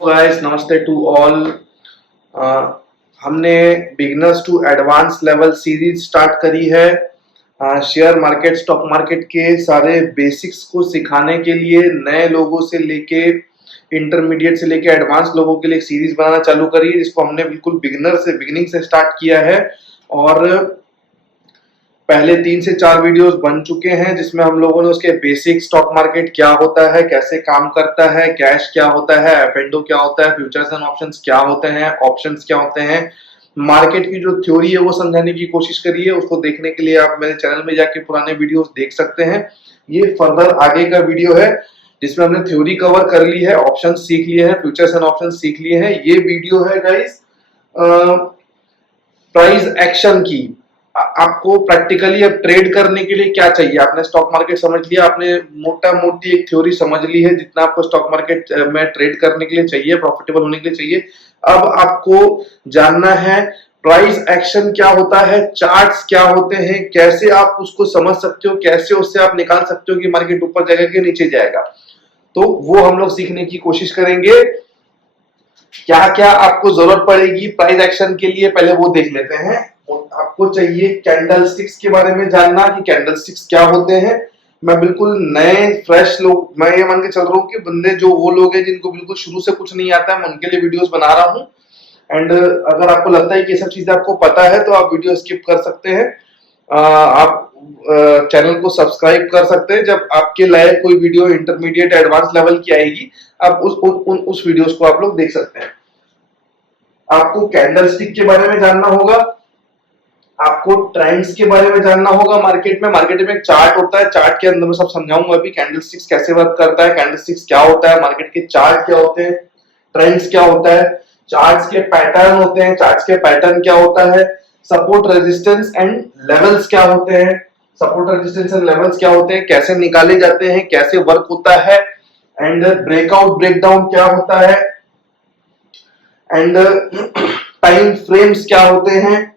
Guys, नमस्ते to all. हमने beginners to advance level series start करी है। शेयर मार्केट, स्टॉक मार्केट के सारे बेसिक्स को सिखाने के लिए नए लोगों से लेके इंटरमीडिएट से लेके एडवांस लोगों के लिए एक सीरीज बनाना चालू करी है, जिसको हमने बिल्कुल बिगिनिंग से स्टार्ट किया है। और पहले 3 से 4 वीडियोस बन चुके हैं, जिसमें हम लोगों ने उसके बेसिक, स्टॉक मार्केट क्या होता है, कैसे काम करता है, कैश क्या होता है, एफ&ओ क्या होता है, फ्यूचर्स एंड ऑप्शंस क्या होते हैं, ऑप्शंस क्या होते हैं, मार्केट की जो थ्योरी है वो समझाने की कोशिश करी है। उसको देखने के लिए आप मेरे चैनल में जाके पुराने वीडियोस देख सकते हैं। ये फर्दर आगे का वीडियो है, जिसमें हमने थ्योरी कवर कर ली है, ऑप्शन सीख लिए हैं, फ्यूचर्स एंड ऑप्शन सीख लिए हैं। ये वीडियो है गाइस प्राइस एक्शन की। आपको प्रैक्टिकली अब ट्रेड करने के लिए क्या चाहिए। आपने स्टॉक मार्केट समझ लिया, आपने मोटा मोटी एक थ्योरी समझ ली है जितना आपको स्टॉक मार्केट में ट्रेड करने के लिए चाहिए, प्रॉफिटेबल होने के लिए चाहिए। अब आपको जानना है प्राइस एक्शन क्या होता है, चार्ट्स क्या होते हैं, कैसे आप उसको समझ सकते हो, कैसे उससे आप निकाल सकते हो कि मार्केट ऊपर जाएगा कि नीचे जाएगा। तो वो हम लोग सीखने की कोशिश करेंगे। क्या क्या आपको जरूरत पड़ेगी प्राइस एक्शन के लिए, पहले वो देख लेते हैं। आपको चाहिए कैंडल स्टिक्स के बारे में जानना कि कैंडल स्टिक्स क्या होते हैं। मैं बिल्कुल नए फ्रेश लोग, मैं ये मान के चल रहा हूँ कि बंदे जो वो लोग हैं जिनको बिल्कुल शुरू से कुछ नहीं आता है, मैं उनके लिए वीडियोस बना रहा हूँ। एंड अगर आपको लगता है कि ये सब चीजें आपको पता है तो आप वीडियो स्किप कर सकते हैं। आप चैनल को सब्सक्राइब कर सकते हैं। जब आपके लायक कोई वीडियो इंटरमीडिएट एडवांस लेवल की आएगी, आप उस वीडियोस को आप लोग देख सकते हैं। आपको कैंडल स्टिक के बारे में जानना होगा, आपको ट्रेंड्स के बारे में जानना होगा। मार्केट में एक चार्ट होता है, चार्ट के अंदर मैं सब समझाऊंगा अभी कैंडल स्टिक्स कैसे वर्क करता है, कैंडल स्टिक्स क्या होता है, मार्केट के चार्ट क्या होते हैं, ट्रेंड्स क्या होता है, चार्ट्स के पैटर्न होते हैं, चार्ट्स के पैटर्न क्या होता है, सपोर्ट रेजिस्टेंस एंड लेवल्स क्या होते हैं, सपोर्ट रेजिस्टेंस एंड लेवल्स क्या होते हैं, कैसे निकाले जाते हैं, कैसे वर्क होता है, एंड ब्रेकआउट ब्रेकडाउन क्या होता है, एंड टाइम फ्रेम्स क्या होते हैं,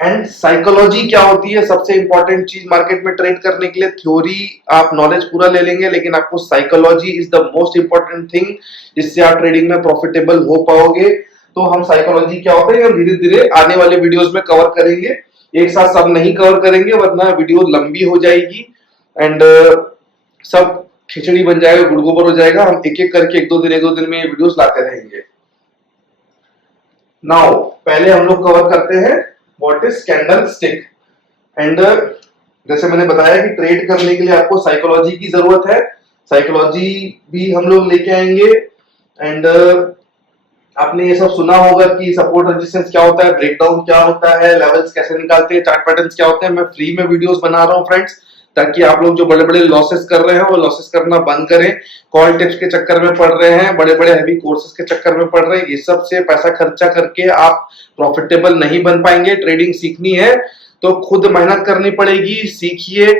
एंड साइकोलॉजी क्या होती है। सबसे इंपॉर्टेंट चीज मार्केट में ट्रेड करने के लिए, थ्योरी आप नॉलेज पूरा ले लेंगे, लेकिन आपको psychology is the most important thing, जिससे आप ट्रेडिंग में प्रॉफिटेबल हो पाओगे। तो हम साइकोलॉजी क्या होता है हम धीरे धीरे आने वाले वीडियोस में कवर करेंगे। एक साथ सब नहीं कवर करेंगे वरना वीडियो लंबी हो जाएगी एंड सब खिचड़ी बन जाएगा, गुड़ गोबर हो जाएगा। हम एक एक करके एक दो दिन में ये वीडियोस लाते रहेंगे। नाउ पहले हम लोग कवर करते हैं what is candle stick. And जैसे मैंने बताया कि ट्रेड करने के लिए आपको साइकोलॉजी की जरूरत है, साइकोलॉजी भी हम लोग लेके आएंगे। एंड आपने ये सब सुना होगा कि सपोर्ट रेजिस्टेंस क्या होता है, ब्रेकडाउन क्या होता है, लेवल्स कैसे निकालते हैं, चार्ट पैटर्न्स क्या होते हैं। मैं फ्री में वीडियोस बना रहा हूँ फ्रेंड्स, ताकि आप लोग जो बड़े बड़े लॉसेस कर रहे हैं वो लॉसेस करना बंद करें। कॉल टिप्स के चक्कर में पड़ रहे हैं, बड़े बड़े हैवी कोर्सेज के चक्कर में पड़ रहे हैं, ये सब से पैसा खर्चा करके आप प्रॉफिटेबल नहीं बन पाएंगे। ट्रेडिंग सीखनी है तो खुद मेहनत करनी पड़ेगी, सीखिए,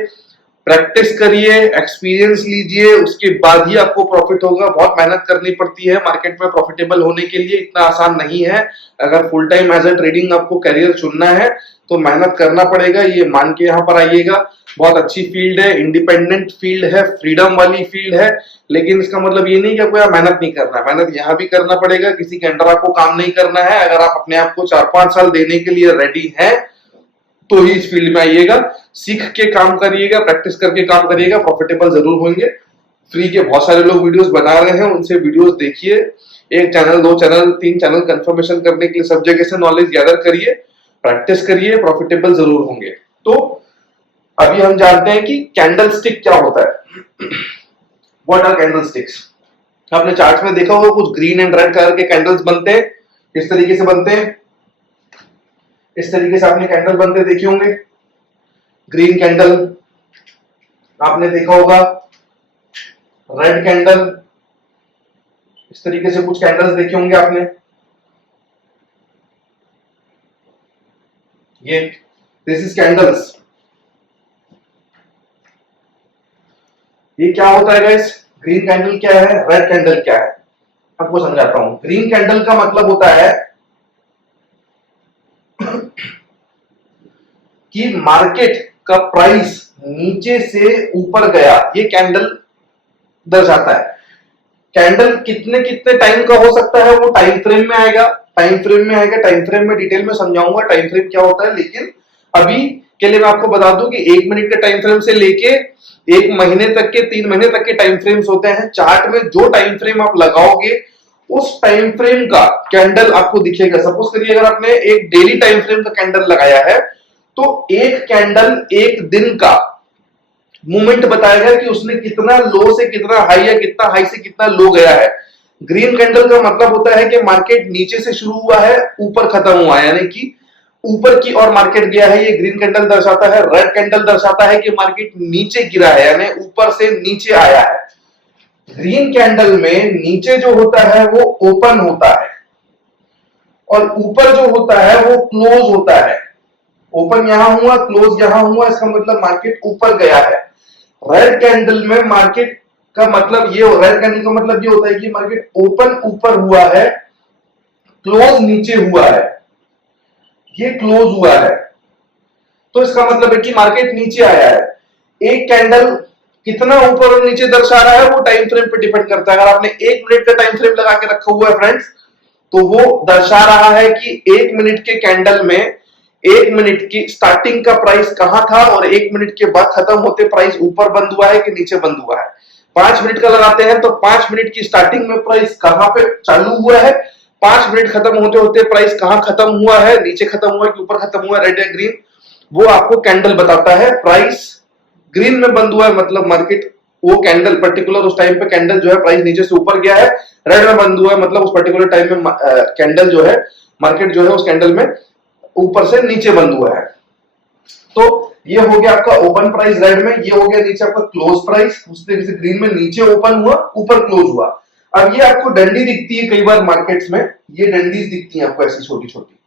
प्रैक्टिस करिए, एक्सपीरियंस लीजिए, उसके बाद ही आपको प्रॉफिट होगा। बहुत मेहनत करनी पड़ती है मार्केट में प्रॉफिटेबल होने के लिए, इतना आसान नहीं है। अगर full time as a trading आपको करियर चुनना है तो मेहनत करना पड़ेगा, ये मान के यहाँ पर आइएगा। बहुत अच्छी फील्ड है, इंडिपेंडेंट फील्ड है, फ्रीडम वाली फील्ड है, लेकिन इसका मतलब ये नहीं कि आपको यहाँ मेहनत नहीं करना है। मेहनत यहाँ भी करना पड़ेगा, किसी के अंडर आपको काम नहीं करना है। अगर आप अपने आप को 4-5 साल देने के लिए रेडी हैं तो ही इस फील्ड में आइएगा, सीख के काम करिएगा, प्रैक्टिस करके काम करिएगा, प्रॉफिटेबल जरूर होंगे। फ्री के बहुत सारे लोग वीडियोस बना रहे हैं, उनसे वीडियोस देखिए। एक चैनल, 2 चैनल, 3 चैनल कंफर्मेशन करने के लिए सब जगह से नॉलेज गैदर करिए, प्रैक्टिस करिए, प्रॉफिटेबल जरूर होंगे। तो अभी हम जानते हैं कि कैंडल स्टिक क्या होता है। What are candle sticks. आपने चार्ट में देखा होगा कुछ ग्रीन एंड रेड कलर के कैंडल्स बनते हैं। किस तरीके से बनते हैं, इस तरीके से आपने कैंडल बनते देखे होंगे। ग्रीन कैंडल आपने देखा होगा, रेड कैंडल, इस तरीके से कुछ कैंडल्स देखे होंगे आपने। ये दिस इज कैंडल्स। ये क्या होता है गाइस, ग्रीन कैंडल क्या है, रेड कैंडल क्या है, आपको समझाता हूं। ग्रीन कैंडल का मतलब होता है कि मार्केट का प्राइस नीचे से ऊपर गया, ये कैंडल दर्शाता है। कैंडल कितने कितने टाइम का हो सकता है वो टाइम फ्रेम में आएगा, टाइम फ्रेम में आएगा, टाइम फ्रेम में डिटेल में समझाऊंगा टाइम फ्रेम क्या होता है। लेकिन अभी के लिए मैं आपको बता दूं कि 1 मिनट के टाइम फ्रेम से लेके 1 महीने तक के 3 महीने तक के टाइम फ्रेम्स होते हैं। चार्ट में जो टाइम फ्रेम आप लगाओगे उस टाइम फ्रेम का कैंडल आपको दिखेगा। सपोज करिए अगर आपने एक डेली टाइम फ्रेम का कैंडल लगाया है तो एक कैंडल एक दिन का मूवमेंट बताएगा कि उसने कितना लो से कितना हाई या कितना हाई से कितना लो गया है। ग्रीन कैंडल का मतलब होता है कि मार्केट नीचे से शुरू हुआ है ऊपर खत्म हुआ है, यानी कि ऊपर की ओर मार्केट गया है, ये ग्रीन कैंडल दर्शाता है। रेड कैंडल दर्शाता है कि मार्केट नीचे गिरा है, यानी ऊपर से नीचे आया है। ग्रीन कैंडल में नीचे जो होता है वो ओपन होता है और ऊपर जो होता है वो क्लोज होता है। ओपन यहां हुआ, क्लोज यहां हुआ, इसका मतलब मार्केट ऊपर गया है। रेड कैंडल में मार्केट का मतलब ये, रेड कैंडल का मतलब ये होता है कि मार्केट ओपन ऊपर हुआ है, क्लोज नीचे हुआ है, ये क्लोज हुआ है, तो इसका मतलब है कि मार्केट नीचे आया है। एक कैंडल कितना ऊपर और नीचे दर्शा रहा है वो टाइम फ्रेम पे डिपेंड करता है। अगर आपने 1 मिनट का टाइम फ्रेम लगा के रखा हुआ है फ्रेंड्स, तो वो दर्शा रहा है कि 1 मिनट के कैंडल में 1 मिनट की स्टार्टिंग का प्राइस कहां था और 1 मिनट के बाद खत्म होते प्राइस ऊपर बंद हुआ है कि नीचे बंद हुआ है। 5 मिनट का लगाते हैं तो 5 मिनट की स्टार्टिंग में प्राइस कहां पे चालू हुआ है, 5 मिनट खत्म होते होते प्राइस कहां खत्म हुआ है, नीचे खत्म हुआ है कि ऊपर खत्म हुआ है, रेड या ग्रीन, वो आपको कैंडल बताता है। प्राइस ग्रीन में बंद हुआ है मतलब मार्केट वो कैंडल पर्टिकुलर उस टाइम पे कैंडल जो है प्राइस नीचे से ऊपर गया है। रेड में बंद हुआ है मतलब उस पर्टिकुलर टाइम में कैंडल जो है, मार्केट जो है उस कैंडल में ऊपर से नीचे बंद हुआ है। तो ये हो गया आपका ओपन प्राइस रेड में, ये हो गया नीचे आपका क्लोज प्राइस, उस तरीके से ग्रीन में नीचे ओपन हुआ ऊपर क्लोज हुआ। अब ये आपको डंडी दिखती है कई बार मार्केट्स में, ये डंडीज दिखती हैं आपको ऐसी छोटी छोटी।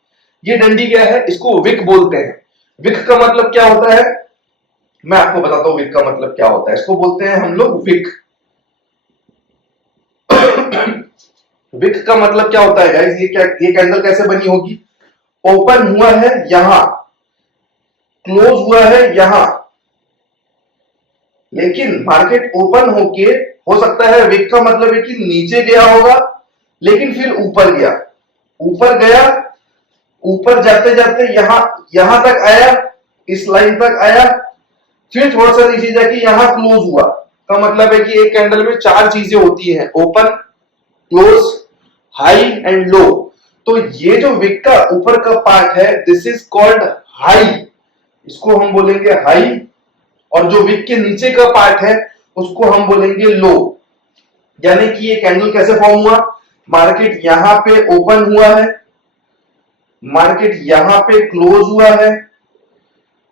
ये डंडी क्या है, इसको विक बोलते हैं। विक का मतलब क्या होता है मैं आपको बताता हूं, विक का मतलब क्या होता है। इसको बोलते हैं हम लोग विक। विक का मतलब क्या होता है गाइस, ये कैंडल कैसे बनी होगी, ओपन हुआ है यहां, क्लोज हुआ है यहां, लेकिन मार्केट ओपन होके हो सकता है, विक का मतलब है कि नीचे गया होगा लेकिन फिर ऊपर गया, ऊपर गया, ऊपर जाते जाते यहां तक आया, इस लाइन तक आया, फिर थोड़ा सा नीचे जाके यहां क्लोज हुआ। का मतलब है कि एक कैंडल में 4 चीजें होती हैं, open, close, high and low. तो ये जो विक का ऊपर का पार्ट है दिस इज कॉल्ड हाई, इसको हम बोलेंगे हाई, और जो विक के नीचे का पार्ट है उसको हम बोलेंगे लो। यानी कि ये कैंडल कैसे फॉर्म हुआ, मार्केट यहां पे ओपन हुआ है, मार्केट यहां पे क्लोज हुआ है,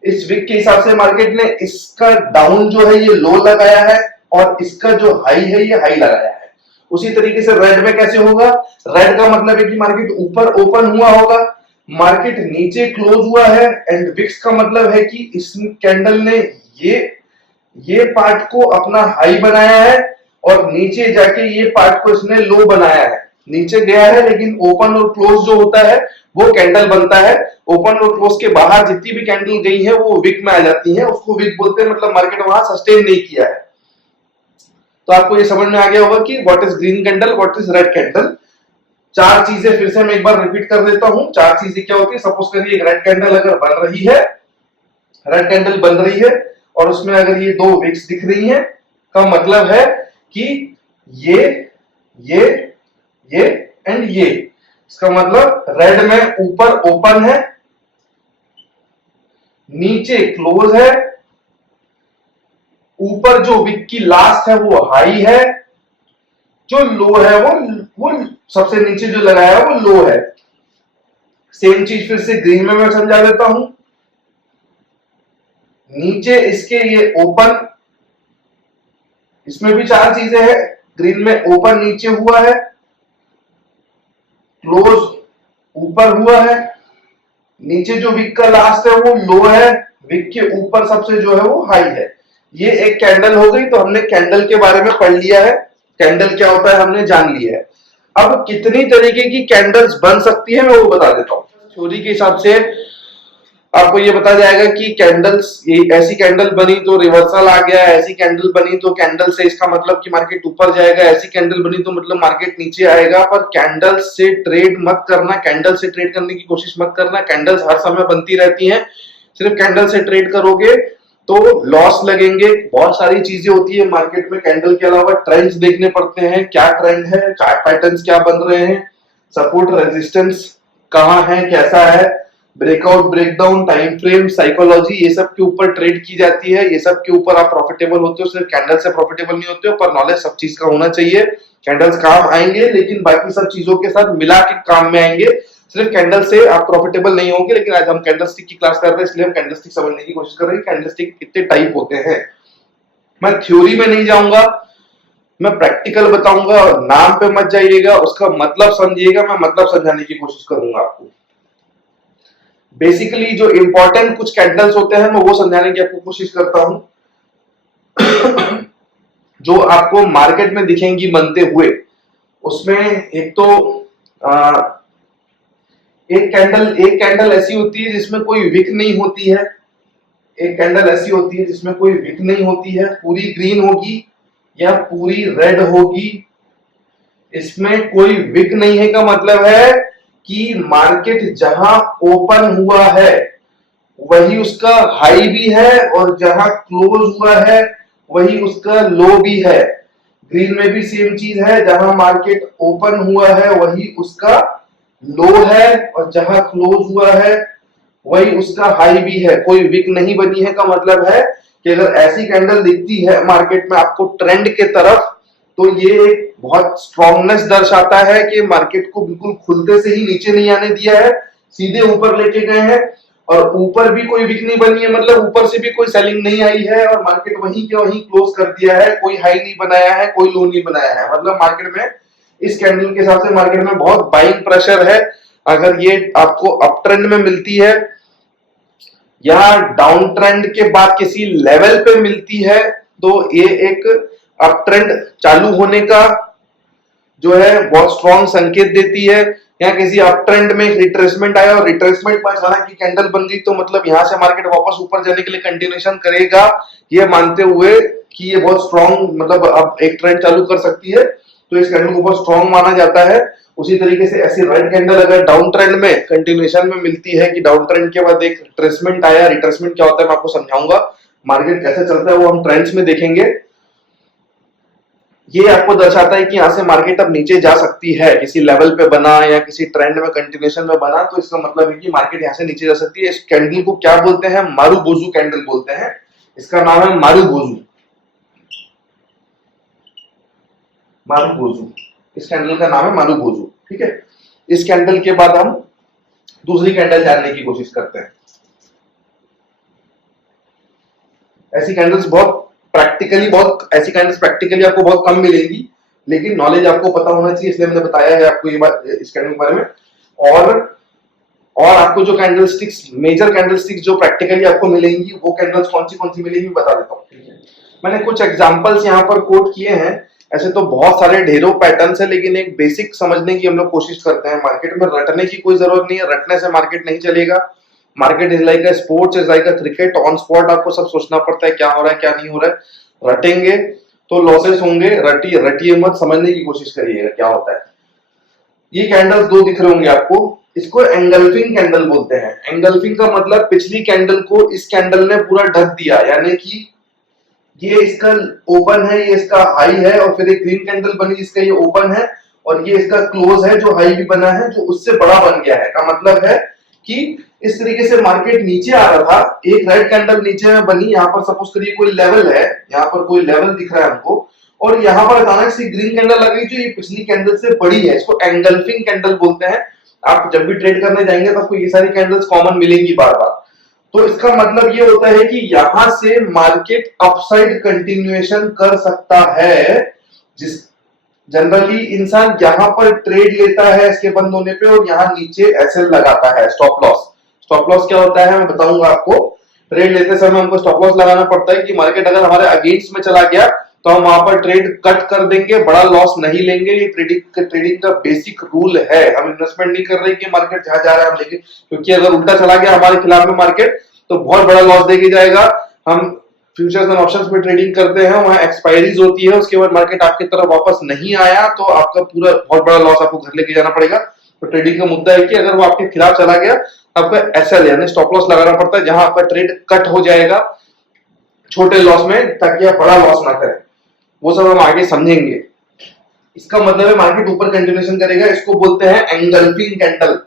इस विक के हिसाब से मार्केट ने इसका डाउन जो है ये लो लगाया है और इसका जो हाई है ये हाई लगाया है। उसी तरीके से रेड में कैसे होगा, रेड का मतलब है कि मार्केट ऊपर ओपन हुआ होगा, मार्केट नीचे क्लोज हुआ है, एंड विक्स का मतलब है कि इस कैंडल ने ये पार्ट को अपना हाई बनाया है और नीचे जाके ये पार्ट को इसने लो बनाया है। नीचे गया है लेकिन ओपन और क्लोज जो होता है वो कैंडल बनता है। ओपन और क्लोज के बाहर जितनी भी कैंडल गई है वो विक में आ जाती है, उसको विक बोलते हैं, मतलब मार्केट वहां सस्टेन नहीं किया है। तो आपको ये समझ में आ गया होगा कि what is green candle, what is red candle. 4 चीजें फिर से मैं एक बार रिपीट कर देता हूं। 4 चीजें क्या होती है, सपोज करिए एक रेड कैंडल अगर बन रही है, रेड कैंडल बन रही है और उसमें अगर ये 2 विक्स दिख रही हैं, का मतलब है कि ये एंड ये, इसका मतलब रेड में ऊपर ओपन है, नीचे क्लोज है, ऊपर जो विक की लास्ट है वो हाई है, जो लो है वो सबसे नीचे जो लगाया है वो लो है। सेम चीज फिर से ग्रीन में मैं समझा देता हूं। नीचे इसके ये ओपन, इसमें भी 4 चीजें हैं, ग्रीन में ओपन नीचे हुआ है, क्लोज ऊपर हुआ है, नीचे जो विक का लास्ट है वो लो है, विक के ऊपर सबसे जो है वो हाई है। ये एक कैंडल हो गई। तो हमने कैंडल के बारे में पढ़ लिया है, कैंडल क्या होता है हमने जान लिया है। अब कितनी तरीके की कैंडल्स बन सकती है मैं वो बता देता हूं। थ्योरी के हिसाब से आपको ये बता जाएगा कि कैंडल्स, ये ऐसी कैंडल बनी तो रिवर्सल आ गया, ऐसी कैंडल बनी तो कैंडल से इसका मतलब कि मार्केट ऊपर जाएगा, ऐसी कैंडल बनी तो मतलब मार्केट नीचे आएगा। पर कैंडल से ट्रेड मत करना, कैंडल से ट्रेड करने की कोशिश मत करना। कैंडल्स हर समय बनती रहती हैं, सिर्फ कैंडल से ट्रेड करोगे तो लॉस लगेंगे। बहुत सारी चीजें होती है मार्केट में, कैंडल के अलावा ट्रेंड्स देखने पड़ते हैं, क्या ट्रेंड है, चार्ट पैटर्न्स क्या बन रहे हैं, सपोर्ट रेजिस्टेंस कहाँ है, कैसा है, breakout breakdown, time frame, psychology, ये सब के ऊपर ट्रेड की जाती है। ये सब के ऊपर आप प्रॉफिटेबल होते हो, सिर्फ कैंडल से प्रॉफिटेबल नहीं होते हो। पर नॉलेज सब चीज का होना चाहिए। कैंडल्स काम आएंगे लेकिन बाकी सब चीजों के साथ मिला के काम में आएंगे। सिर्फ कैंडल से आप प्रॉफिटेबल नहीं होंगे। लेकिन आज हम कैंडलस्टिक की क्लास कर रहे हैं, इसलिए हम कैंडलस्टिक समझने की कोशिश कर रहे हैं। कैंडलस्टिक कितने टाइप होते हैं, मैं थ्योरी में नहीं जाऊंगा, मैं प्रैक्टिकल बताऊंगा। और नाम पे मत जाइएगा, उसका मतलब समझिएगा। मैं मतलब समझाने की कोशिश करूंगा आपको। बेसिकली जो इंपॉर्टेंट कुछ कैंडल्स होते हैं मैं वो समझाने की आपको कोशिश करता हूं जो आपको मार्केट में दिखेंगी बनते हुए। उसमें एक तो एक कैंडल ऐसी होती है जिसमें कोई विक नहीं होती है। एक कैंडल ऐसी होती है जिसमें कोई विक नहीं होती है, पूरी ग्रीन होगी या पूरी रेड होगी। इसमें कोई विक नहीं है का मतलब है कि मार्केट जहां ओपन हुआ है वही उसका हाई भी है और जहां क्लोज हुआ है वही उसका लो भी है। ग्रीन में भी सेम चीज है, जहां मार्केट ओपन हुआ है वही उसका लो है और जहां क्लोज हुआ है वही उसका हाई भी है। कोई विक नहीं बनी है का मतलब है कि अगर ऐसी कैंडल दिखती है मार्केट में आपको ट्रेंड के तरफ, तो ये एक बहुत स्ट्रॉन्गनेस दर्शाता है कि मार्केट को बिल्कुल खुलते से ही नीचे नहीं आने दिया है, सीधे ऊपर लेके गए हैं। और ऊपर भी कोई विक नहीं बनी है, मतलब ऊपर से भी कोई सेलिंग नहीं आई है और मार्केट वहीं के वहीं क्लोज कर दिया है। कोई हाई नहीं बनाया है, कोई लो नहीं बनाया है। मतलब मार्केट में इस कैंडल के हिसाब से मार्केट में बहुत बाइंग प्रेशर है। अगर ये आपको अप ट्रेंड में मिलती है या डाउन ट्रेंड के बाद किसी लेवल पे मिलती है तो ये एक अप ट्रेंड चालू होने का जो है बहुत स्ट्रॉन्ग संकेत देती है। या किसी अप ट्रेंड में रिट्रेसमेंट आया और रिट्रेसमेंट में अचानक की कैंडल बन गई तो मतलब यहां से मार्केट वापस ऊपर जाने के लिए कंटिन्यूएशन करेगा, ये मानते हुए कि ये बहुत स्ट्रॉन्ग मतलब अब एक ट्रेंड चालू कर सकती है, तो इस कैंडल को बहुत स्ट्रॉन्ग माना जाता है। उसी तरीके से ऐसी रेड कैंडल अगर डाउन ट्रेंड में कंटिन्यूएशन में मिलती है कि डाउन ट्रेंड के बाद एक रिट्रेसमेंट आया, रिट्रेसमेंट क्या होता है मैं आपको समझाऊंगा, मार्केट कैसे चलता है वो हम ट्रेंड्स में देखेंगे। ये आपको दर्शाता है कि यहां से मार्केट अब नीचे जा सकती है, किसी लेवल पे बना या किसी ट्रेंड में कंटिन्यूएशन में बना, तो इसका मतलब है कि मार्केट यहां से नीचे जा सकती है। इस कैंडल को क्या बोलते हैं, मारुबोजू कैंडल बोलते हैं। इसका नाम है मारुबोजू। मारुबोजू, इस कैंडल का नाम है मारुबोजू। ठीक है, इस कैंडल के बाद हम दूसरी कैंडल जानने की कोशिश करते हैं। ऐसी कैंडल्स बहुत प्रैक्टिकली, बहुत ऐसी कैंडल्स प्रैक्टिकली आपको बहुत कम मिलेगी, लेकिन नॉलेज आपको पता होना चाहिए, इसलिए मैंने बताया है आपको ये बात इस कैंडल के बारे में। और आपको जो कैंडलस्टिक्स, मेजर कैंडलस्टिक्स जो प्रैक्टिकली आपको मिलेंगी वो कैंडल्स कौन सी मिलेंगी बता देता हूँ। ठीक है, मैंने कुछ एग्जांपल्स यहाँ पर कोट किए हैं। ऐसे तो बहुत सारे ढेरों पैटर्न्स है, लेकिन एक बेसिक समझने की हम लोग कोशिश करते हैं। मार्केट में रटने की कोई जरूरत नहीं है, रटने से मार्केट नहीं चलेगा। Market is like a sports, is like a cricket. On spot आपको सब सोचना पड़ता है क्या हो रहा है क्या नहीं हो रहा है। रटेंगे तो लॉसेस होंगे, रटिए मत, समझने की कोशिश करिएगा क्या होता है। ये कैंडल्स दो दिख रहे होंगे आपको, इसको एंगल्फिंग कैंडल बोलते हैं। एंगल्फिंग का मतलब पिछली कैंडल को इस कैंडल ने पूरा ढक दिया, यानी कि ये इसका ओपन है, ये इसका हाई है, और फिर एक ग्रीन कैंडल बनी जिसका ये ओपन है और ये इसका क्लोज है जो हाई भी बना है, जो उससे बड़ा बन गया है। का मतलब है कि इस तरीके से मार्केट नीचे आ रहा था, एक रेड कैंडल नीचे में बनी, यहाँ पर सपोज करिए कोई लेवल है, यहाँ पर कोई लेवल दिख रहा है हमको, और यहाँ पर अचानक से ग्रीन कैंडल लग गई जो ये पिछली कैंडल से बड़ी है। इसको एंगल्फिंग कैंडल बोलते हैं। आप जब भी ट्रेड करने जाएंगे तो आपको ये सारी कैंडल्स कॉमन मिलेंगी बार बार। तो इसका मतलब ये होता है कि यहां से मार्केट अपसाइड कंटिन्यूएशन कर सकता है। जिस जनरली इंसान यहां पर ट्रेड लेता है इसके बंद होने पे और यहां नीचे एसएल लगाता है, स्टॉप लॉस। स्टॉप लॉस क्या होता है मैं बताऊंगा आपको। ट्रेड लेते समय हमको स्टॉप लॉस लगाना पड़ता है कि मार्केट अगर हमारे अगेंस्ट में चला गया तो हम वहां पर ट्रेड कट कर देंगे, बड़ा लॉस नहीं लेंगे। ये ट्रेडिंग का बेसिक रूल है। हम इन्वेस्टमेंट नहीं कर रहे कि मार्केट जहां जा रहा है हम लेंगे, क्योंकि अगर उल्टा चला गया हमारे खिलाफ में मार्केट तो बहुत बड़ा लॉस देके जाएगा। हम फ्यूचर्स एंड ऑप्शंस में ट्रेडिंग करते हैं, वहां एक्सपायरीज होती है, उसके बाद मार्केट आपकी तरफ वापस नहीं आया तो आपका पूरा बहुत बड़ा लॉस आपको घर लेके जाना पड़ेगा। तो ट्रेडिंग का मुद्दा है कि अगर वो आपके खिलाफ चला गया आपका एसएल यानी स्टॉप लॉस लगाना पड़ता है, जहां आपका ट्रेड कट हो जाएगा छोटे लॉस में, ताकि आप बड़ा लॉस ना करें। वो सब हम आगे समझेंगे। इसका मतलब है मार्केट ऊपर कंटिन्यूएशन करेगा, इसको बोलते हैं engulfing candle.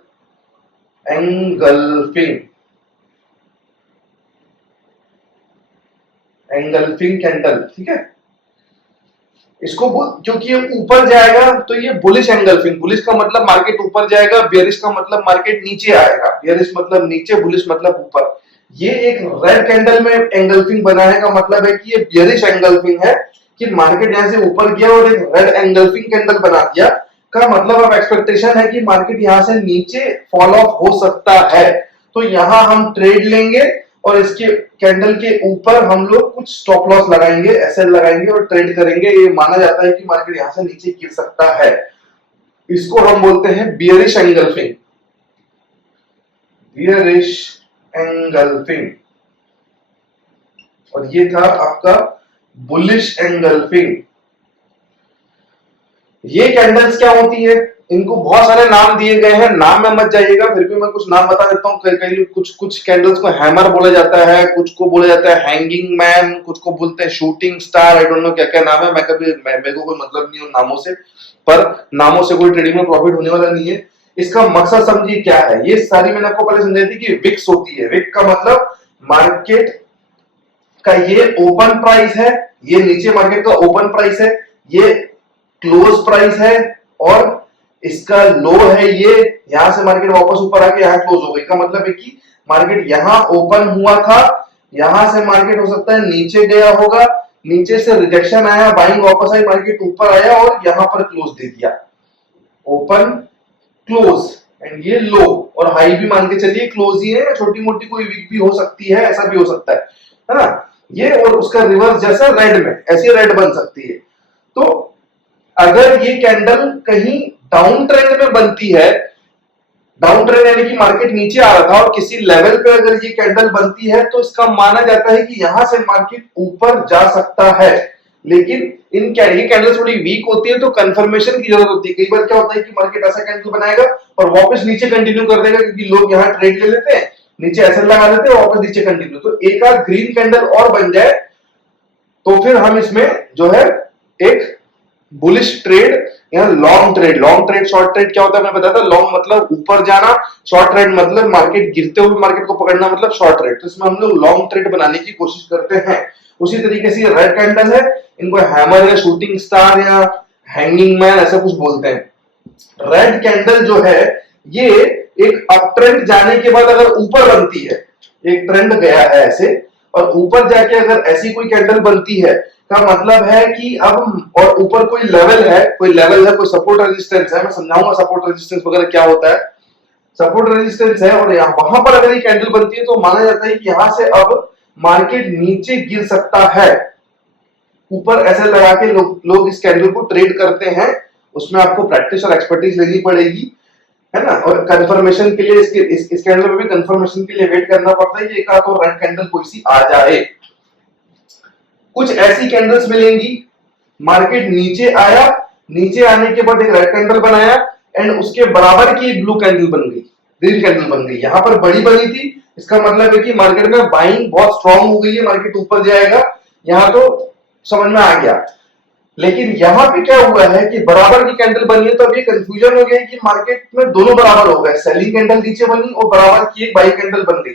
Engulfing engulfing candle, ठीक है। इसको क्योंकि ये ऊपर जाएगा तो ये बुलिश एंगल्फिंग। बुलिश का मतलब मार्केट ऊपर जाएगा, बियरिश का मतलब मार्केट नीचे आएगा। बियरिश मतलब नीचे, बुलिश मतलब ऊपर। ये एक रेड कैंडल में एंगल्फिंग बना है का मतलब है कि ये बियरिश एंगल्फिंग है, कि मार्केट यहां से ऊपर गया और एक रेड एंगल्फिंग कैंडल बना दिया, का मतलब अब एक्सपेक्टेशन है कि मार्केट यहां से नीचे फॉल ऑफ हो सकता है। तो यहां हम ट्रेड लेंगे और इसके कैंडल के ऊपर हम लोग कुछ स्टॉप लॉस लगाएंगे, एसएल लगाएंगे और ट्रेड करेंगे। ये माना जाता है कि मार्केट यहां से नीचे गिर सकता है। इसको हम बोलते हैं बियरिश एंगल्फिंग। Bearish engulfing. और ये था आपका बुलिश एंगल्फिंग। ये कैंडल्स क्या होती है, इनको बहुत सारे नाम दिए गए हैं, नाम में मत जाइएगा, फिर भी मैं कुछ नाम बता देता हूँ। कई कुछ कैंडल्स को हैमर बोला जाता है, कुछ को बोला जाता है हैंगिंग मैन, कुछ को बोलते हैं shooting star. I don't know क्या क्या नाम है, मेरे को कोई मतलब नहीं उन नामों से, पर नामों से कोई ट्रेडिंग में प्रॉफिट होने वाला नहीं है। इसका मकसद समझिए क्या है। ये सारी मैंने आपको पहले समझाई थी कि विक्स होती है। विक का मतलब मार्केट का ये ओपन प्राइस है, ये नीचे मार्केट का ओपन प्राइस है, ये क्लोज प्राइस है और इसका लो है। ये यहां से मार्केट वापस ऊपर आके यहां क्लोज हो गई, का मतलब है कि मार्केट यहां ओपन हुआ था, यहां से मार्केट हो सकता है नीचे गया होगा, नीचे से रिजेक्शन आया, बाइंग वापस आई, मार्केट ऊपर आया और यहां पर क्लोज दे दिया। ओपन क्लोज एंड ये लो और हाई भी मान के चलिए क्लोज ही है, छोटी मोटी कोई वीक भी हो सकती है, ऐसा भी हो सकता है ना। ये और उसका रिवर्स जैसा रेड में ऐसी रेड बन सकती है। तो अगर ये कैंडल कहीं डाउन ट्रेंड में बनती है, डाउन ट्रेंड यानी कि मार्केट नीचे आ रहा था और किसी लेवल पे अगर ये कैंडल बनती है तो इसका माना जाता है कि यहां से मार्केट ऊपर जा सकता है। लेकिन ये कैंडल थोड़ी वीक होती है तो कंफर्मेशन की जरूरत होती है। कई बार क्या होता है कि मार्केट ऐसा कैंडल बनाएगा और वापस नीचे कंटिन्यू कर देगा, क्योंकि लोग यहाँ ट्रेड ले लेते हैं, नीचे ऐसा लगा देते हैं, वापस नीचे कंटिन्यू। तो एक आध ग्रीन कैंडल और बन जाए तो फिर हम इसमें जो है एक बुलिश ट्रेड या लॉन्ग ट्रेड शॉर्ट ट्रेड क्या होता है मैं बताया था। लॉन्ग मतलब ऊपर जाना, शॉर्ट ट्रेड मतलब मार्केट गिरते हुए मार्केट को पकड़ना, मतलब शॉर्ट ट्रेड। तो इसमें हम लोग लॉन्ग ट्रेड बनाने की कोशिश करते हैं। उसी तरीके से रेड कैंडल है, इनको हैमर या शूटिंग स्टार या हैंगिंग मैन ऐसा कुछ बोलते हैं। रेड कैंडल जो है ये एक अप ट्रेंड जाने के बाद अगर ऊपर बनती है, एक ट्रेंड गया है ऐसे और ऊपर जाके अगर ऐसी कोई कैंडल बनती है, का मतलब है कि अब और ऊपर कोई लेवल है, कोई सपोर्ट रेजिस्टेंस है। मैं समझाऊंगा सपोर्ट रेजिस्टेंस वगैरह क्या होता है। सपोर्ट रेजिस्टेंस है और यहाँ वहां पर अगर ये कैंडल बनती है तो माना जाता है कि यहां से अब मार्केट नीचे गिर सकता है। ऊपर ऐसे लगा के लोग इस कैंडल को ट्रेड करते हैं। उसमें आपको प्रैक्टिस और एक्सपर्टीज लेनी पड़ेगी, है ना। और कंफर्मेशन के लिए इस कैंडल में भी कंफर्मेशन के लिए वेट करना पड़ता है कि एक आध और रेड कैंडल कोई सी आ जाए। कुछ ऐसी कैंडल्स मिलेंगी, मार्केट नीचे आया, नीचे आने के बाद एक रेड कैंडल बनाया एंड उसके बराबर की ब्लू कैंडल बन गई, ग्रीन कैंडल बन गई। यहां पर बड़ी बनी थी, इसका मतलब है कि मार्केट में बाइंग बहुत स्ट्रांग हो गई है, मार्केट ऊपर जाएगा। यहां तो समझ में आ गया। लेकिन यहां पे क्या हुआ है कि बराबर की कैंडल बनी है, तो अब ये कंफ्यूजन हो गया कि मार्केट में दोनों बराबर हो गए। सेलिंग कैंडल नीचे बनी और बराबर की एक बाई कैंडल बन गई।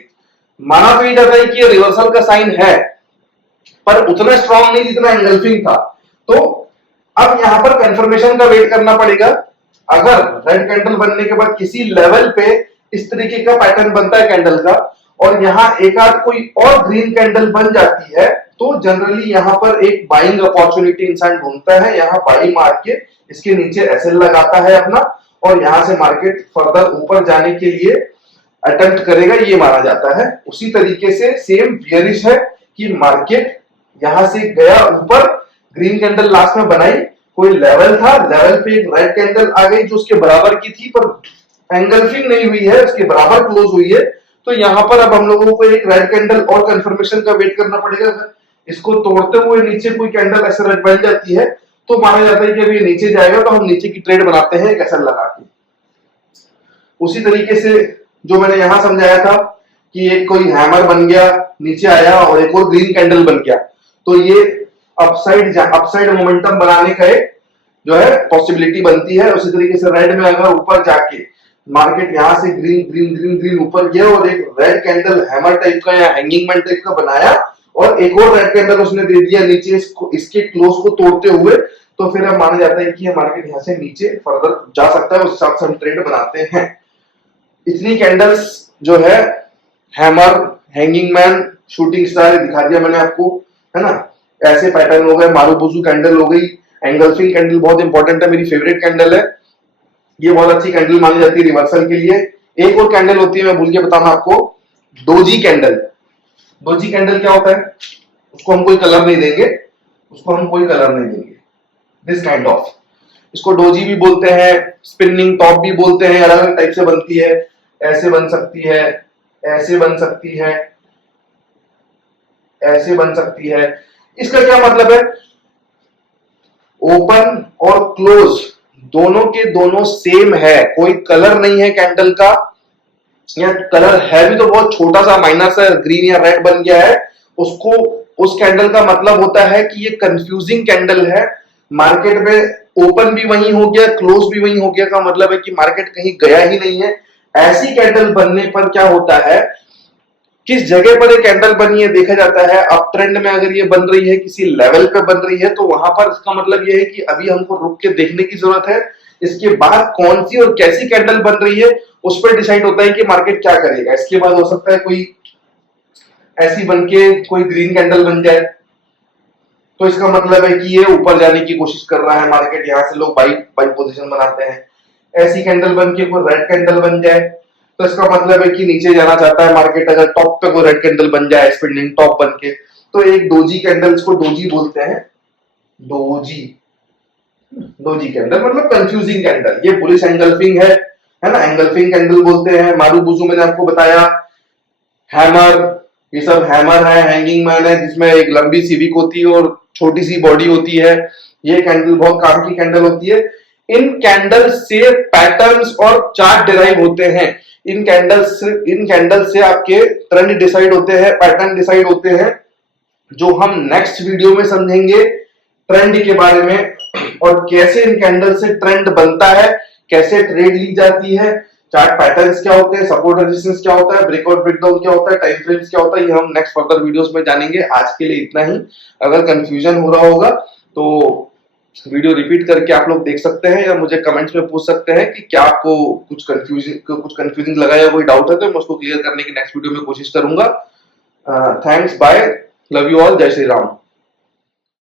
माना तो ये जाता है कि ये रिवर्सल का साइन है, पर उतना स्ट्रांग नहीं जितना एंगल्फिंग था। तो अब यहां पर कंफर्मेशन का वेट करना पड़ेगा। अगर रेड कैंडल बनने के बाद किसी लेवल पे इस तरीके का पैटर्न बनता है कैंडल का और यहां एक आध कोई और ग्रीन कैंडल बन जाती है, तो जनरली यहां पर एक बाइंग अपॉर्चुनिटी इंसान ढूंढता है। यहां बाई मार के इसके नीचे एसएल लगाता है अपना और यहां से मार्केट फर्दर ऊपर जाने के लिए अटेम्प्ट करेगा, ये माना जाता है। उसी तरीके से सेम बियरिश है कि मार्केट यहां से गया ऊपर, ग्रीन कैंडल लास्ट में बनाई, कोई लेवल था, लेवल पे एक रेड कैंडल आ गई जो उसके बराबर की थी पर एंगल्फिंग नहीं हुई है, उसके बराबर क्लोज हुई है। तो यहां पर अब हम लोगों को एक रेड कैंडल और कंफर्मेशन का वेट करना पड़ेगा। इसको तोड़ते हुए नीचे कोई कैंडल ऐसे रेड बन जाती है तो माना जाता है कि अब ये नीचे जाएगा, तो हम नीचे की ट्रेड बनाते हैं एक एसएल लगा के। उसी तरीके से जो मैंने यहां समझाया था कि एक कोई हैमर बन गया, नीचे आया और एक और ग्रीन कैंडल बन गया, तो ये अपसाइड मोमेंटम बनाने का एक जो है पॉसिबिलिटी बनती है। उसी तरीके से रेड में अगर ऊपर जाके मार्केट यहां से ग्रीन ग्रीन ग्रीन ग्रीन ऊपर गया और एक रेड कैंडल हैमर टाइप का या हैंगिंग मैन टाइप का बनाया और एक और रेड कैंडल उसने दे दिया नीचे इसके क्लोज को तोड़ते हुए, तो फिर अब माना जाता है कि ये मार्केट यहाँ से नीचे फर्दर जा सकता है। उस हिसाब से हम ट्रेड बनाते हैं। इतनी कैंडल्स जो है hammer, hanging man, shooting star दिखा दिया मैंने आपको, है ना। ऐसे पैटर्न हो गए, मारूबुजू कैंडल हो गई, एंगल्फिंग कैंडल बहुत इंपॉर्टेंट है, मेरी फेवरेट कैंडल है, ये बहुत अच्छी कैंडल मानी जाती है रिवर्सल के लिए। एक और कैंडल होती है, मैं भूल के बताना आपको, डोजी कैंडल। डोजी कैंडल क्या होता है? उसको हम कोई कलर नहीं देंगे, दिस काइंड ऑफ, इसको डोजी भी बोलते हैं, स्पिनिंग टॉप भी बोलते हैं, अलग अलग टाइप से बनती है, ऐसे बन सकती है, ऐसे बन सकती है, ऐसे बन सकती है। इसका क्या मतलब है? ओपन और क्लोज दोनों के दोनों सेम है, कोई कलर नहीं है कैंडल का, या कलर है भी तो बहुत छोटा सा माइनर सा ग्रीन या रेड बन गया है, उसको उस कैंडल का मतलब होता है कि ये कंफ्यूजिंग कैंडल है। मार्केट में ओपन भी वही हो गया, क्लोज भी वही हो गया, का मतलब है कि मार्केट कहीं गया ही नहीं है। ऐसी कैंडल बनने पर क्या होता है, किस जगह पर ये कैंडल बनी है देखा जाता है। अप ट्रेंड में अगर ये बन रही है, किसी लेवल पे बन रही है, तो वहां पर इसका मतलब ये है कि अभी हमको रुक के देखने की जरूरत है। इसके बाद कौन सी और कैसी कैंडल बन रही है उस पर डिसाइड होता है कि मार्केट क्या करेगा। इसके बाद हो सकता है कोई ऐसी बन के कोई ग्रीन कैंडल बन जाए, तो इसका मतलब है कि ये ऊपर जाने की कोशिश कर रहा है मार्केट, यहां से लोग बाई पोजीशन बनाते हैं। ऐसी कैंडल बन के कोई रेड कैंडल बन जाए, तो इसका मतलब है कि नीचे जाना चाहता है मार्केट। अगर टॉप पे कोई रेड कैंडल बन जाए स्पिनिंग टॉप बन के, तो एक डोजी कैंडल, इसको डोजी बोलते हैं, डोजी कैंडल मतलब कंफ्यूजिंग कैंडल। ये बुलिश एंगल्फिंग है ना, एंगल्फिंग कैंडल बोलते हैं। मारूबुजू मैंने आपको बताया, हैमर, ये सब हैमर है, हैंगिंग मैन है जिसमें एक लंबी सी विक होती है और छोटी सी बॉडी होती है। ये कैंडल बहुत काम की कैंडल होती है। इन कैंडल से पैटर्न्स और चार्ट डिराइव होते हैं। इन कैंडल से आपके ट्रेंड डिसाइड होते हैं, पैटर्न डिसाइड होते हैं, जो हम नेक्स्ट वीडियो में समझेंगे ट्रेंड के बारे में, और कैसे इन कैंडल से ट्रेंड बनता है, कैसे ट्रेड ली जाती है, चार्ट पैटर्न्स क्या होते हैं, सपोर्ट रेजिस्टेंस क्या होता है, ब्रेकआउट ब्रेकडाउन क्या होता है, टाइम फ्रेम्स क्या होता है, ये हम नेक्स्ट फर्दर वीडियोस में जानेंगे। आज के लिए इतना ही। अगर कंफ्यूजन हो रहा होगा तो वीडियो रिपीट करके आप लोग देख सकते हैं, या मुझे कमेंट्स में पूछ सकते हैं कि क्या आपको कुछ कंफ्यूजिंग लगा या कोई डाउट है, तो मैं उसको क्लियर करने की नेक्स्ट वीडियो में कोशिश करूंगा। Thanks, bye, love you all, जय श्री राम।